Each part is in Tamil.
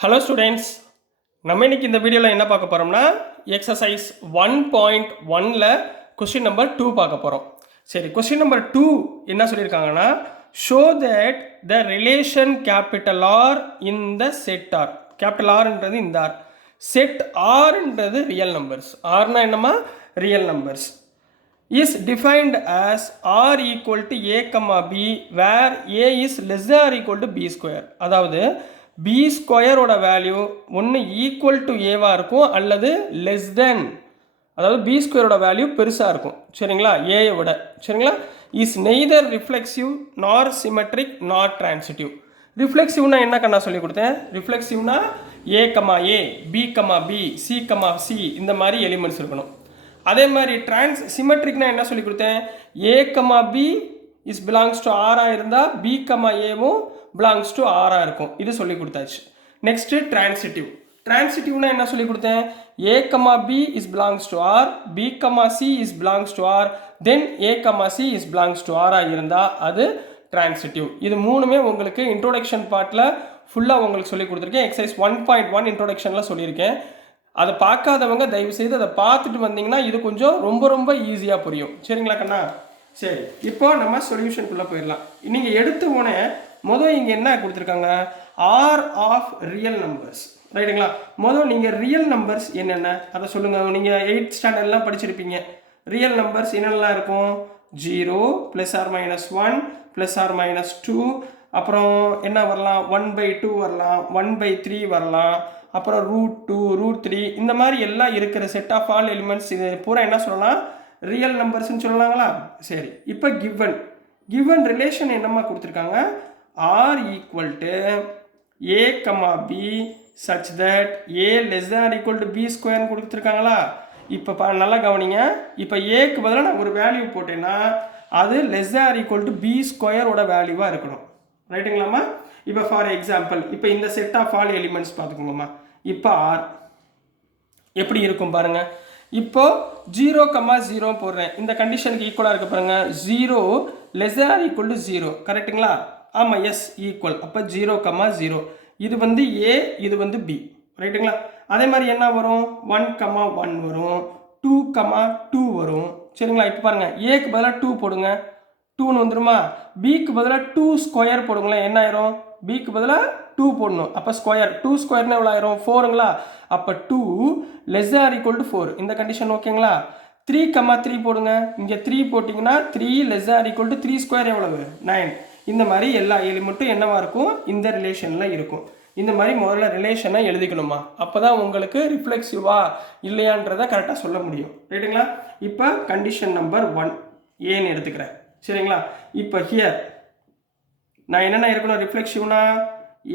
ஹலோ ஸ்டூடெண்ட்ஸ், நம்ம இன்னைக்கு இந்த வீடியோவில் என்ன பார்க்க போகிறோம்னா எக்ஸசைஸ் 1.1ல் கொஸ்டின் நம்பர் 2 பார்க்க போகிறோம். சரி, கொஸ்டின் நம்பர் 2 என்ன சொல்லியிருக்காங்கன்னா, show that the relation capital R in the set R. Capital ஆர்ன்றது இந்த ஆர், செட் ஆர்ன்றது ரியல் நம்பர்ஸ். ஆர்னா என்னமா, real numbers is defined as r equal to a comma b where a is less than or equal to b square. அதாவது b ஸ்கொயர் ஓட வேல்யூ ஒன்று ஈக்குவல் டு ஏவா இருக்கும் அல்லது லெஸ் தென், அதாவது b ஸ்கொயரோட வேல்யூ பெருசாக இருக்கும். சரிங்களா, ஏயை விட. சரிங்களா, is neither reflexive nor symmetric nor transitive. ரிஃப்ளெக்சிவ்னா என்ன கண்ணா சொல்லி கொடுத்தேன்? ரிஃப்ளெக்சிவ்னா a comma a, b comma b, c comma c, இந்த மாதிரி எலிமெண்ட்ஸ் இருக்கணும். அதே மாதிரி சிமெட்ரிக்னா என்ன சொல்லி கொடுத்தேன்? A comma b is belongs to ஆராக இருந்தால் பி கமா ஏவும் பிலாங்ஸ் டு ஆராக இருக்கும். இது சொல்லி கொடுத்தாச்சு. நெக்ஸ்ட்டு டிரான்சிட்டிவ்னா என்ன சொல்லி கொடுத்தேன்? A comma b is belongs to R, b comma c is belongs to R, then a comma c is belongs to ஆராக இருந்தால் அது டிரான்சிட்டிவ். இது மூணுமே உங்களுக்கு இன்ட்ரோடக்ஷன் பார்ட்டில் ஃபுல்லாக உங்களுக்கு சொல்லி கொடுத்துருக்கேன். எக்ஸசைஸ் 1.1 இன்ட்ரோடக்ஷனில் சொல்லியிருக்கேன். அதை பார்க்காதவங்க தயவுசெய்து அதை பார்த்துட்டு வந்தீங்கன்னா இது கொஞ்சம் ரொம்ப ஈஸியாக புரியும். சரிங்களா கண்ணா? சரி, இப்போ நம்ம சொல்யூஷனுக்குள்ளே போயிடலாம். நீங்கள் எடுத்த உடனே இங்கே என்ன கொடுத்துருக்காங்க? R of real numbers. ரைட்டுங்களா? நீங்கள் ரியல் நம்பர்ஸ் என்னென்ன அதை சொல்லுங்கள். நீங்கள் 8th ஸ்டாண்டர்ட்லாம் படிச்சிருப்பீங்க. ரியல் நம்பர்ஸ் என்னென்னலாம் இருக்கும்? 0 ± 1 ± 2, அப்புறம் என்ன வரலாம்? 1/2 வரலாம், 1/3 வரலாம், அப்புறம் √2 √3, இந்த மாதிரி எல்லாம் இருக்கிற செட் ஆஃப் ஆல் எலிமெண்ட்ஸ். இது பூரா என்ன சொல்லலாம்? ரியல் நம்பர்ஸ்ன்னு சொல்லலாங்களா? சரி, இப்போ கிவன் ரிலேஷன் என்னமா கொடுத்துருக்காங்க? R equal to a comma b such that a less than R equal to b ஸ்கொயர்னு கொடுத்துருக்காங்களா? இப்போ நல்லா கவனிங்க. இப்போ ஏக்கு பதிலாக நான் ஒரு வேல்யூ போட்டேன்னா அது less than R equal to b ஸ்கொயரோட வேல்யூவாக இருக்கணும். ரைட்டுங்களாம்மா? இப்போ ஃபார் எக்ஸாம்பிள், இப்போ இந்த செட் ஆஃப் ஆல் எலிமெண்ட்ஸ் பார்த்துக்கோங்கம்மா. இப்போ ஆர் எப்படி இருக்கும் பாருங்க. இப்போ 0,0 போடுறேன். இந்த கண்டிஷனுக்கு ஈக்குவலாக இருக்க பாருங்க. 0 less than R equal to 0. கரெக்டுங்களா? ஆமாம், எஸ், ஈக்குவல். அப்போ 0,0. இது வந்து ஏ, இது வந்து பி. ரைட்டுங்களா? அதே மாதிரி என்ன வரும்? 1,1 வரும், 2,2 வரும். சரிங்களா? இப்போ பாருங்க, ஏக்கு பதிலாக 2 போடுங்க, 2ன்னு வந்துருமா? பிக்கு பதிலாக 2 ஸ்கொயர் போடுங்களேன், என்ன ஆயிரும்? பிக்கு பதிலாக 2 போடணும். அப்போ ஸ்கொயர், 2 ஸ்கொயர்னா எவ்வளோ ஆயிரும்? 4ங்களா? அப்போ 2 less than R equal to 4. இந்த கண்டிஷன் ஓகேங்களா? 3,3 போடுங்க. இங்கே 3 போட்டிங்கன்னா 3 less than R equal to 3 square எவ்வளவு? 9. இந்த மாதிரி எல்லா எலிமெண்ட்டும் என்னவா இருக்கும்? இந்த ரிலேஷனில் இருக்கும். இந்த மாதிரி முதல்ல ரிலேஷனை எழுதிக்கணுமா? அப்போ தான் உங்களுக்கு ரிஃப்ளெக்சிவா இல்லையான்றதை கரெக்டாக சொல்ல முடியும். ரைட்டுங்களா? இப்போ கண்டிஷன் நம்பர் 1 ஏன்னு எடுத்துக்கிறேன். சரிங்களா? இப்போ ஹியர் நான் என்னென்ன இருக்கணும்? ரிஃப்ளெக்சிவ்னா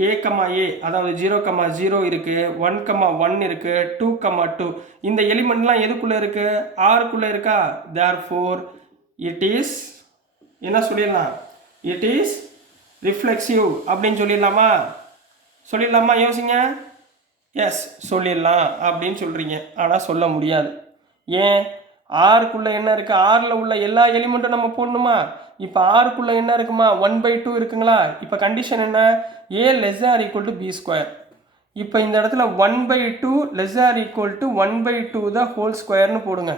ஏ கமா ஏ, அதாவது 0,0 இருக்குது, 1,1 இருக்குது, 2,2. இந்த எலிமெண்ட்லாம் எதுக்குள்ளே இருக்குது? ஆருக்குள்ளே இருக்கா? therefore இட் இஸ் என்ன சொல்லிடலாம்? இட் இஸ் ரிஃப்ளெக்சிவ் அப்படின்னு சொல்லிடலாமா? யோசிங்க. எஸ், சொல்லிடலாம் அப்படின்னு சொல்கிறீங்க. ஆனால் சொல்ல முடியாது. ஏன்? ஆருக்குள்ளே என்ன இருக்குது? ஆறில் உள்ள எல்லா எலிமெண்ட்டும் நம்ம போடணுமா? இப்போ ஆருக்குள்ளே என்ன இருக்குமா? 1/2 இருக்குங்களா? இப்போ கண்டிஷன் என்ன? A less than R equal to b square. இப்போ இந்த இடத்துல 1/2 less than R equal to 1/2 the whole ஸ்கொயர்னு போடுங்க.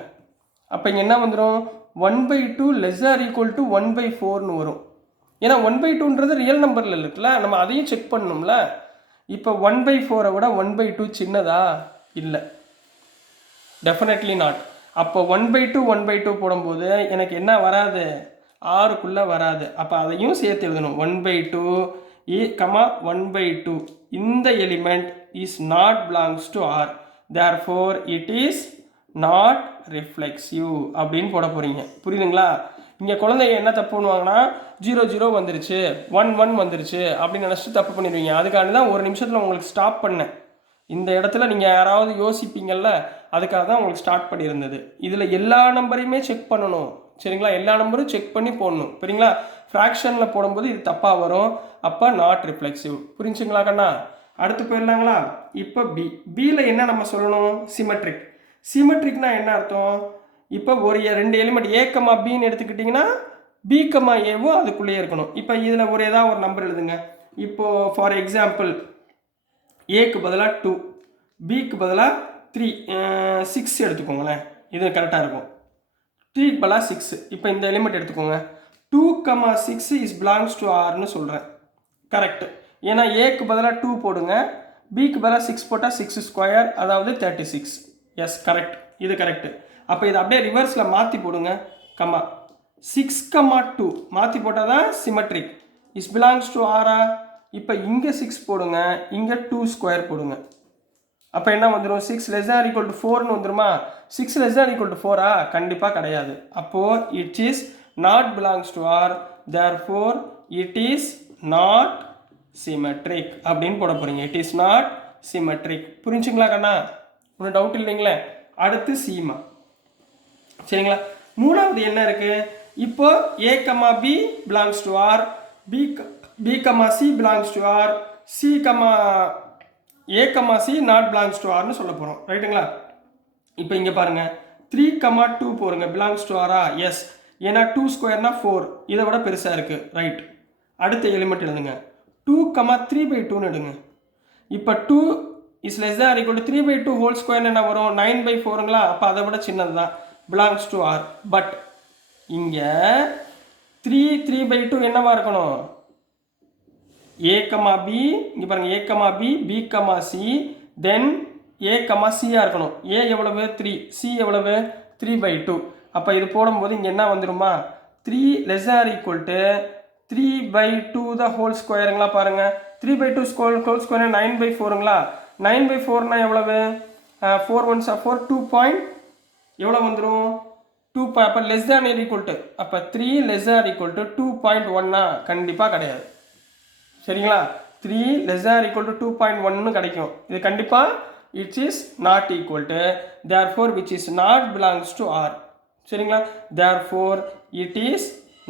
அப்போ இங்கே என்ன வந்துடும்? 1/2 less than R equal to 1/4ன்னு வரும். ஏன்னா 1/2ன்றது ரியல் நம்பரில் இருக்குல்ல, நம்ம அதையும் செக் பண்ணணும்ல. இப்போ 1/4 விட 1/2 சின்னதா? இல்லை, டெஃபினெட்லி நாட். அப்போ 1/2 போடும்போது எனக்கு என்ன வராது? ஆறுக்குள்ளே வராது. அப்போ அதையும் சேர்த்து எழுதணும். 1/2 1/2 இந்த element is not belongs to R, therefore it is not reflexive அப்படின்னு போட போகிறீங்க. புரியுதுங்களா? இங்கே குழந்தைங்க என்ன தப்பு பண்ணுவாங்கன்னா 0,0 வந்துருச்சு, 1,1 வந்துருச்சு அப்படின்னு நினச்சிட்டு தப்பு பண்ணிடுவீங்க. அதுக்காக தான் ஒரு நிமிஷத்தில் உங்களுக்கு ஸ்டாப் பண்ணேன். இந்த இடத்துல நீங்கள் யாராவது யோசிப்பீங்கள்ல, அதுக்காக தான் உங்களுக்கு ஸ்டார்ட் பண்ணியிருந்தது. இதில் எல்லா நம்பரையுமே செக் பண்ணணும். சரிங்களா? எல்லா நம்பரும் செக் பண்ணி போடணும். சரிங்களா? ஃப்ராக்ஷனில் போடும்போது இது தப்பாக வரும். அப்போ நாட் ரிஃப்ளெக்சிவ். புரிஞ்சுங்களா கண்ணா? அடுத்து போயிடலாங்களா? இப்போ பியில் என்ன நம்ம சொல்லணும்? சிமெட்ரிக்னா என்ன அர்த்தம்? இப்போ ஒரு 2 எலிமெண்ட் ஏ கமா பின்னு எடுத்துக்கிட்டிங்கன்னா பி கமா ஏவும் அதுக்குள்ளேயே இருக்கணும். இப்போ இதில் ஏதாவது ஒரு நம்பர் எழுதுங்க. இப்போது ஃபார் எக்ஸாம்பிள் ஏக்கு பதிலாக 2, பிக்கு பதிலாக 3, 6 எடுத்துக்கோங்களேன், இது கரெக்டாக இருக்கும். 3க்கு பதிலாக 6. இப்போ இந்த எலிமெண்ட் எடுத்துக்கோங்க. 2,6 இஸ் பிலாங்ஸ் டு ஆர்னு சொல்கிறேன். கரெக்டு. ஏன்னா ஏக்கு பதிலாக 2 போடுங்க, பிக்கு பதிலாக 6 போட்டால் 6 ஸ்கொயர், அதாவது 36. Yes, correct. இது கரெக்டு. அப்போ இதை அப்படியே ரிவர்ஸில் மாற்றி போடுங்க. கம்மா 6,2 மாற்றி போட்டால் தான் சிமெட்ரிக். இஸ் பிலாங்ஸ் டு ஆரா? இப்போ இங்கே 6 போடுங்க, இங்கே 2 ஸ்கொயர் போடுங்க. அப்போ என்ன வந்துடும்? 6 less than or equal to 4னு வந்துருமா? 6 less than or equal to 4ஆ? கண்டிப்பாக கிடையாது. அப்போது it is not belongs to R, therefore it is not symmetric அப்படின்னு போட போகிறீங்க. It is not symmetric. புரிஞ்சுங்களா கண்ணா? ஒன்றும் டவுட் இல்லைங்களே. அடுத்து சீமா. சரிங்களா? மூணாவது என்ன இருக்குது? இப்போ a, b belongs to r, b, c belongs to r, a, c not belongs to r னு சொல்ல போகிறோம். ரைட்டுங்களா? இப்போ இங்கே பாருங்கள், 3,2 போடுங்க. பிலாங்ஸ் டு ஆரா? எஸ். ஏன்னா 2 ஸ்கொயர்னா 4, இதை விட பெருசாக இருக்குது. ரைட். அடுத்த எலிமெண்ட் எழுதுங்க. 2,3/2ன்னு எடுங்க. இப்போ 2 is less than R equal to 3/2 whole ஸ்கொயர்னு என்ன வரும்? 9/4ங்களா? அப்போ அதை விட சின்னது தான், பிலாங்ஸ் டு ஆர். பட் இங்கே 3/2 என்னவா இருக்கணும்? a, b, இங்கே பாருங்கள், a, b, b, c, then a, c இருக்கணும். a எவ்வளவு? 3, c எவ்வளவு? 3/2. அப்போ இது போடும்போது இங்கே என்ன வந்துடுமா? 3 less than or equal to 3/2 the whole ஸ்கொயருங்களா? பாருங்கள், 3/2 ஹோல் ஸ்கொயர் 9/4ங்களா? 9/4னா எவ்வளவு? 4 1s 4, 2. எவ்வளோ வந்துடும்? 2. அப்போ less than R equal to, அப்போ 3 less than or equal to 2.1னா? கண்டிப்பாக கிடையாது. சரிங்களா? 3 less than or equal to 2.1னு கிடைக்கும். இது கண்டிப்பாக it is not equal to, therefore which is not belongs to R. சரிங்களா? Therefore it is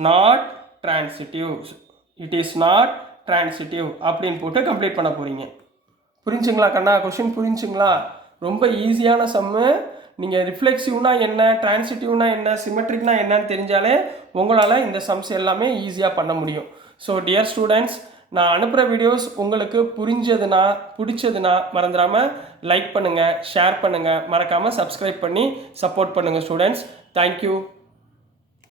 not transitive. It is not transitive அப்படின்னு போட்டு கம்ப்ளீட் பண்ண போகிறீங்க. புரிஞ்சுங்களா கண்ணா? கொஷின் புரிஞ்சுங்களா? ரொம்ப ஈஸியான சம்மு. நீங்கள் ரிஃப்ளெக்சிவ்னா என்ன, டிரான்சிட்டிவ்னா என்ன, சிமெட்ரிக்னா என்னன்னு தெரிஞ்சாலே உங்களால் இந்த சம்ஸ் எல்லாமே ஈஸியாக பண்ண முடியும். ஸோ டியர் ஸ்டூடெண்ட்ஸ், நான் அனுப்புகிற வீடியோஸ் உங்களுக்கு புரிஞ்சதுன்னா, பிடிச்சதுன்னா மறந்துடாமல் லைக் பண்ணுங்கள், ஷேர் பண்ணுங்கள், மறக்காமல் சப்ஸ்கிரைப் பண்ணி சப்போர்ட் பண்ணுங்கள் ஸ்டூடெண்ட்ஸ். தேங்க்யூ.